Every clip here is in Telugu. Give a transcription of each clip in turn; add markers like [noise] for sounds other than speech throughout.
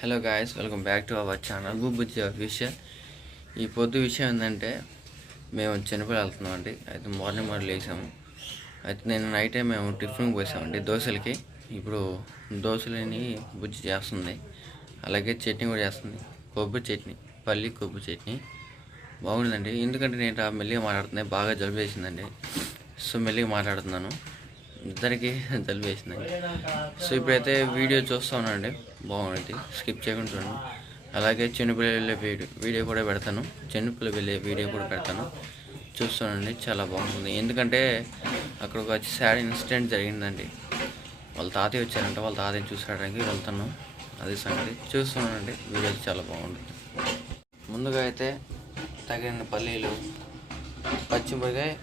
Hello guys welcome back to our channel Bubbujji official ఈ పొద్దు విషయం ఏంటంటే మేము చిన్నపిల్లలు వెళ్తున్నాం అండి. అయితే మార్నింగ్ మార్నింగ్ లేసాము అయితే నేను నైట్ మేము టిఫిన్ పోసామండి దోశలకి. ఇప్పుడు దోశలని బుజ్జి చేస్తుంది. అలాగే చట్నీ కూడా చేస్తుంది. కొబ్బరి చట్నీ పల్లి కొబ్బరి చట్నీ. బాగుందండి. ఎందుకంటే నేను ఆ మెల్లిగా మాట్లాడుతున్నాయి బాగా జలుబు వేసిందండి సో మెల్లిగా మాట్లాడుతున్నాను. ఇద్దరికి [laughs] జలుబు వేసిందండి సో ఇప్పుడైతే వీడియో చూస్తానండి బాగుంది. స్కిప్ చేయకుండా చూడండి. అలాగే చిన్నపిల్లలు వెళ్ళే వీడియో వీడియో కూడా పెడతాను. చిన్నపిల్లలు వెళ్ళే వీడియో కూడా పెడతాను. చూస్తానండి చాలా బాగుంటుంది ఎందుకంటే అక్కడ ఒక సాడ్ ఇన్సిడెంట్ జరిగిందండి. వాళ్ళ తాతయ్య వచ్చారంట వాళ్ళ తాతయ్యని చూసుకోవడానికి వెళ్తాను అది సంగతి. చూస్తున్నానండి వీడియో చాలా బాగుంటుంది ముందుగా అయితే తగిన పల్లీలు పచ్చిమిరకాయ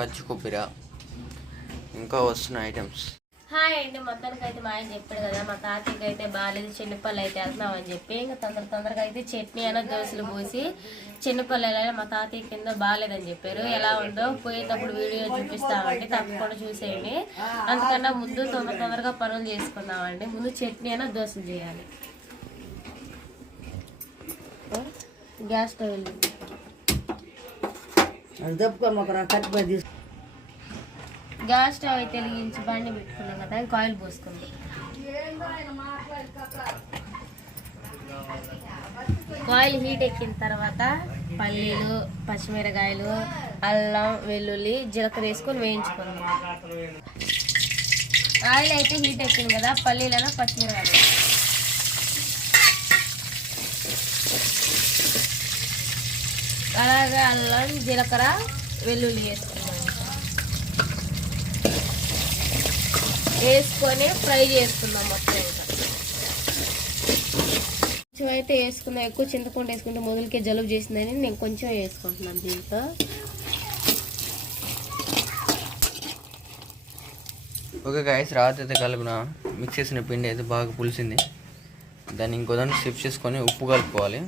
పచ్చి కొబ్బరి ఇంకా వస్తున్న ఐటమ్స్ హాయ్ అండి. మొత్తానికి అయితే మా ఆయన చెప్పాడు కదా మా తాతయ్యకి అయితే బాగాలేదు చిన్నపల్లి అయితే వెళ్తున్నాం అని చెప్పి. ఇంకా తొందర తొందరగా అయితే చట్నీ అయినా దోశలు పోసి చిన్నపల్లి వెళ్ళాలి మా తాతయ్య కింద బాగాలేదని చెప్పారు. ఎలా ఉందో పోయేటప్పుడు వీడియో చూపిస్తామండి. తప్పకుండా చూసేయండి. అందుకన్నా ముందు తొందర తొందరగా పనులు చేసుకుందామండి. ముందు చట్నీ అయినా దోశలు చేయాలి. గ్యాస్ స్టవ్ వెలిగింది. అది గ్యాస్ స్టవ్ అయితే వెలిగించి బండి పెట్టుకున్నాం కదా ఇంకా ఆయిల్ పోసుకుంది. ఆయిల్ హీట్ ఎక్కిన తర్వాత పల్లీలు పచ్చిమిరకాయలు అల్లం వెల్లుల్లి జీలకర్ర వేసుకొని వేయించుకుందాం ఆయిల్ అయితే హీట్ ఎక్కింది కదా పల్లీలను పచ్చిమిరకాయలు అలాగే అల్లం జీలకర్ర వెల్లుల్లి వేసుకుందాం వేసుకొని ఫ్రై చేసుకుందాం మొత్తం ఇంకా. కొంచెం అయితే వేసుకుందాం ఎక్కువ చింతపండు వేసుకుంటే మొదలుకే జలుబు చేసిందని నేను కొంచెం వేసుకుంటున్నాను దీంతో. ఓకే గాయస్ రాత్రి అయితే కలిపిన మిక్స్ చేసిన పిండి అయితే బాగా పులిసింది. దాన్ని ఇంకో దాన్ని షిఫ్ట్ చేసుకొని ఉప్పు కలుపుకోవాలి.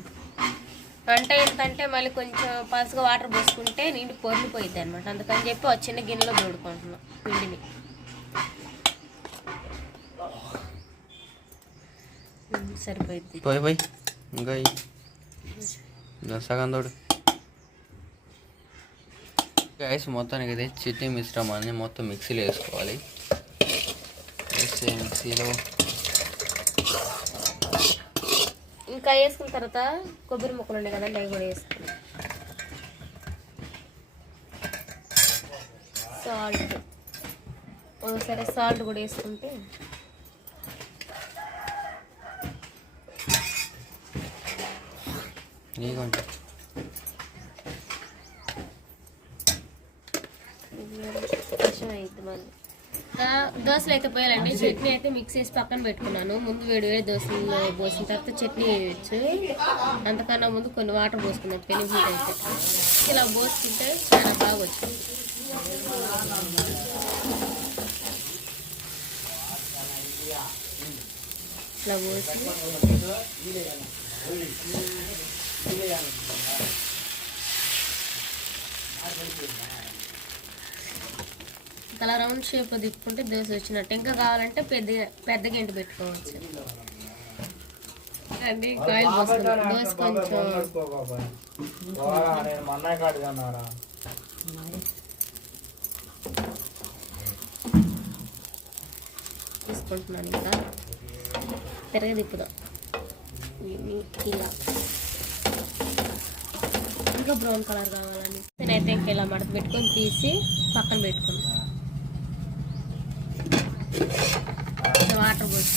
అంటే ఏంటంటే మళ్ళీ కొంచెం పలుసుగా వాటర్ పోసుకుంటే నీళ్ళు పొరిలిపోయిద్ది అనమాట అందుకని చెప్పి చిన్న గిన్నెలో తోడుకుంటున్నాం పిండిని. ఉమ్, సరిపోయిద్ది పోయి పోయి. ఇంకా. ఇంకా సగం తోడు. గాయస్ మొత్తానికి అయితే చట్నీ మిశ్రమాన్ని మొత్తం మిక్సీలో వేసుకోవాలి. వేస్తే మిక్సీలో ఇంకా వేసుకున్న తర్వాత కొబ్బరి ముక్కలు ఉన్నాయి కదండి అవి కూడా వేసుకున్నాం సాల్ట్ ఒకసారి సాల్ట్ కూడా వేసుకుంటే ఆ, దోశలు అయితే పోయాలండి. చట్నీ అయితే మిక్స్ చేసి పక్కన పెట్టుకున్నాను. ముందు వేడి వేడి దోశలు పోసిన తర్వాత చట్నీ వేయచ్చు. అంతకన్నా ముందు కొన్ని వాటర్ పోసుకున్నాను పెను హీట్ అయితే ఇలా పోసుకుంటే చాలా బాగా వచ్చింది ఇట్లా పోసి అలా రౌండ్ షేప్ తిప్పుకుంటే దోశ వచ్చినట్టు. ఇంకా కావాలంటే పెద్ద పెద్ద గంట పెట్టుకోవచ్చు. కాయలు దోశ కొంచెం. తీసుకుంటున్నాను ఇంకా. పెరగ తిప్పుదాం. ఇలా. ఇంకా బ్రౌన్ కలర్ కావాలని. నేనైతే ఇంకా ఇలా మడత పెట్టుకొని తీసి పక్కన పెట్టుకున్నాను వాటర్ పోసి.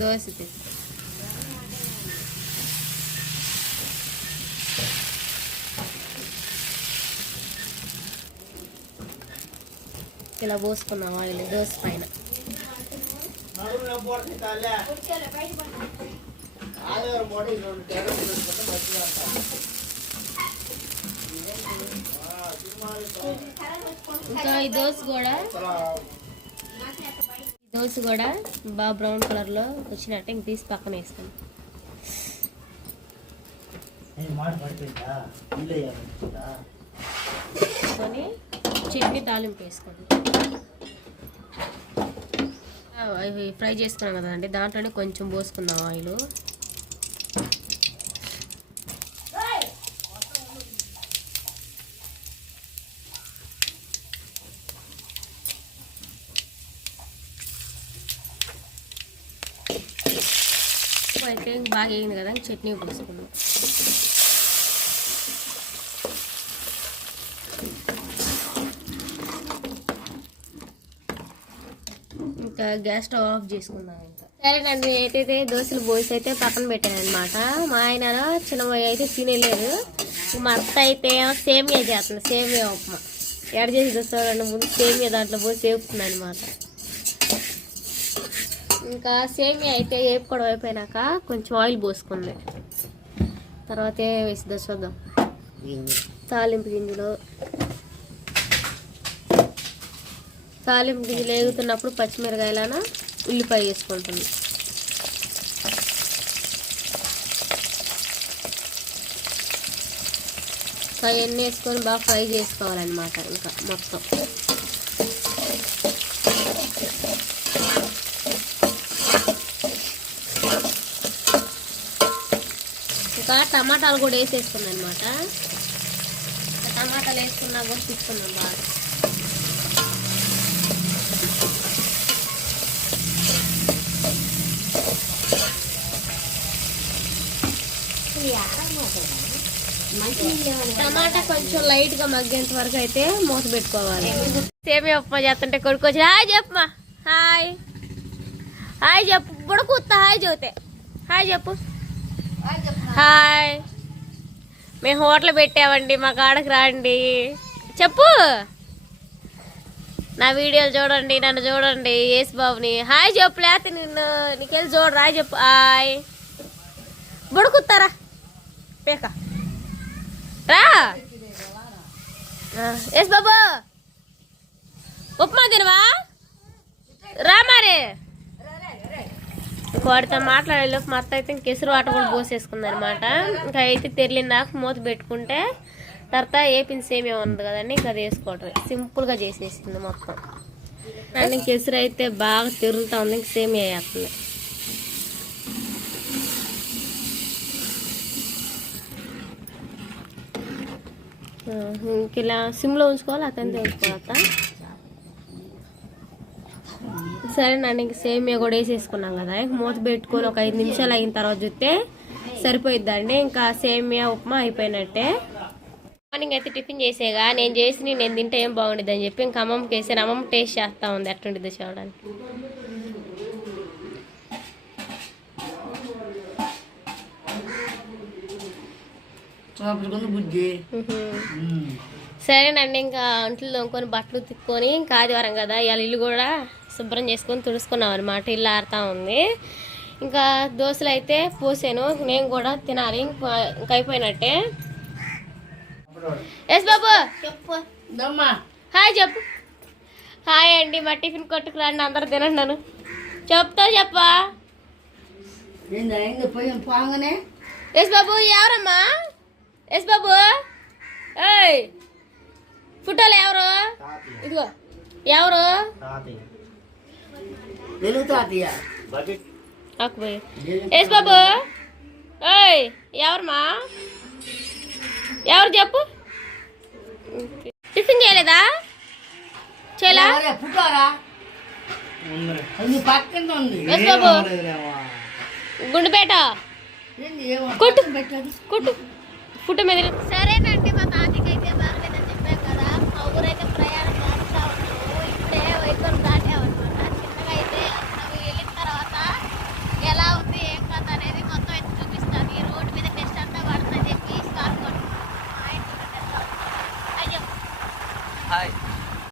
దోశ తీసి ఇలా పోసుకున్నాం ఆయిల్ దోశ పైన. ఇంకా ఈ దోశ కూడా దోశ కూడా బాగా బ్రౌన్ కలర్లో వచ్చినట్టు ఇంక తీసి పక్కన వేస్తాం. చట్నీ తాలింపు వేసుకోండి. ఇవి ఫ్రై చేసుకున్నాం కదండి దాంట్లోనే కొంచెం పోసుకుందాం ఆయిల్. అయితే బాగా వేగింది కదా చట్నీ పోసుకున్నాం ఇంకా గ్యాస్ స్టవ్ ఆఫ్ చేసుకుందాం ఇంకా సరేనండి అయితే దోశలు పోసి అయితే పక్కన పెట్టాను అనమాట మా ఆయన చిన్నమ్మాయి అయితే తినలేదు. మా అత్త అయితే సేమియా చేస్తుంది సేమియా ఉప్మా. ఎడ చేసి చూడండి ముందు సేమియా దాంట్లో పోసి వేపుతుంది అనమాట ఇంకా సేమియా అయితే వేపుకోవడం అయిపోయినాక కొంచెం ఆయిల్ పోసుకుంది. తర్వాత ఏం వేసిందో చూద్దాం తాలింపు గింజలు తాలింపు గింజలు వేగుతున్నప్పుడు పచ్చిమిరకాయలన ఉల్లిపాయ వేసుకుంటుంది. అవన్నీ వేసుకొని బాగా ఫ్రై చేసుకోవాలన్నమాట ఇంకా మొత్తం. ఇంకా టమాటాలు కూడా వేసేసుకుంది అనమాట టమాటాలు వేసుకున్నా కూడా తీసుకున్నాం బాగా. టమాటా కొంచెం లైట్గా మగ్గేంత వరకు అయితే మూత పెట్టుకోవాలి. సేమే ఉప్మా చేస్తుంటే కొడుకొచ్చి హాయ్ చెప్పమా హాయ్. హాయ్ చెప్పు బుడకుత్తా హాయ్ చూతే హాయ్ చెప్పు. హాయ్. మేము హోటల్ పెట్టామండి మా కాడకు రండి. చెప్పు. నా వీడియోలు చూడండి నన్ను చూడండి యేసుబాబుని హాయ్ చెప్పు లేకపోతే నిన్ను నీకెళ్ళి చూడరా హాయ్ చెప్పు. హాయ్. బుడుకుత్తారా పేకా. రా. ఎస్ బాబు. ఉప్మా తినవా? రా మరి. వాడితో మాట్లాడే మా అత్త అయితే ఇంకెసురు ఆట కూడా పోసేసుకుందనమాట ఇంకా అయితే తెరిలిందాక మూత పెట్టుకుంటే తర్వాత ఏపిన సేమే ఉంది కదండి ఇంకా అది వేసుకోవటమే. సింపుల్గా చేసేసింది మొత్తం. అండ్ ఇంకెసురు అయితే బాగా తిరుగుతూ ఉంది ఇంక సేమియా వేస్తుంది ఇంక ఇలా సిమ్లో ఉంచుకోవాలి అతనితో సరే నన్ను ఇంక సేమియా కూడా వేసేసుకున్నాం కదా. మూత పెట్టుకొని ఒక ఐదు నిమిషాలు అయిన తర్వాత చూస్తే సరిపోయిద్దండి ఇంకా సేమియా ఉప్మా అయిపోయినట్టే. మార్నింగ్ అయితే టిఫిన్ చేసేగా నేను చేసి నేను తింటే ఏం బాగుండిద్ది అని చెప్పి ఇంకా అమ్మమ్మకి వేసాను. అమ్మమ్మ టేస్ట్ చేస్తా ఉంది ఎట్లుండిద్దో చూడడానికి సరేనండి ఇంకా అంట్లు తోముకొని బట్టలు తిక్కొని ఇంకా ఆదివారం కదా ఇవాళ ఇల్లు కూడా శుభ్రం చేసుకొని తుడుచుకున్నాం అనమాట ఇల్లు ఆడుతూ ఉంది. ఇంకా దోశలు అయితే పోసాను నేను కూడా తినాలి ఇంకా ఇంకా అయిపోయినట్టే. ఎస్ బాబు. చెప్పు. దమ్మా హాయ్ చెప్పు. హాయ్ అండి మా టిఫిన్ కొట్టుకు రండి అందరు తినండి నన్ను చెప్తా చెప్పా. ఎస్ బాబు ఎవరమ్మా? ఎస్ బాబు. ఏయ్. ఫోటోలు ఎవరు? ఇదిగో. ఎవరు? ఎస్ బాబు. ఏయ్ ఎవరమ్మా ఎవరు చెప్పు? టిఫిన్ చేయలేదా? చేయలా? ఎవరే పుట్టారా ఉందిలే. అది పక్కన ఉంది. ఎస్ బాబు. ఉండదులేవా. గుండుపేట. కొట్టు. కొట్టు. ఫుట్టు మీద సరే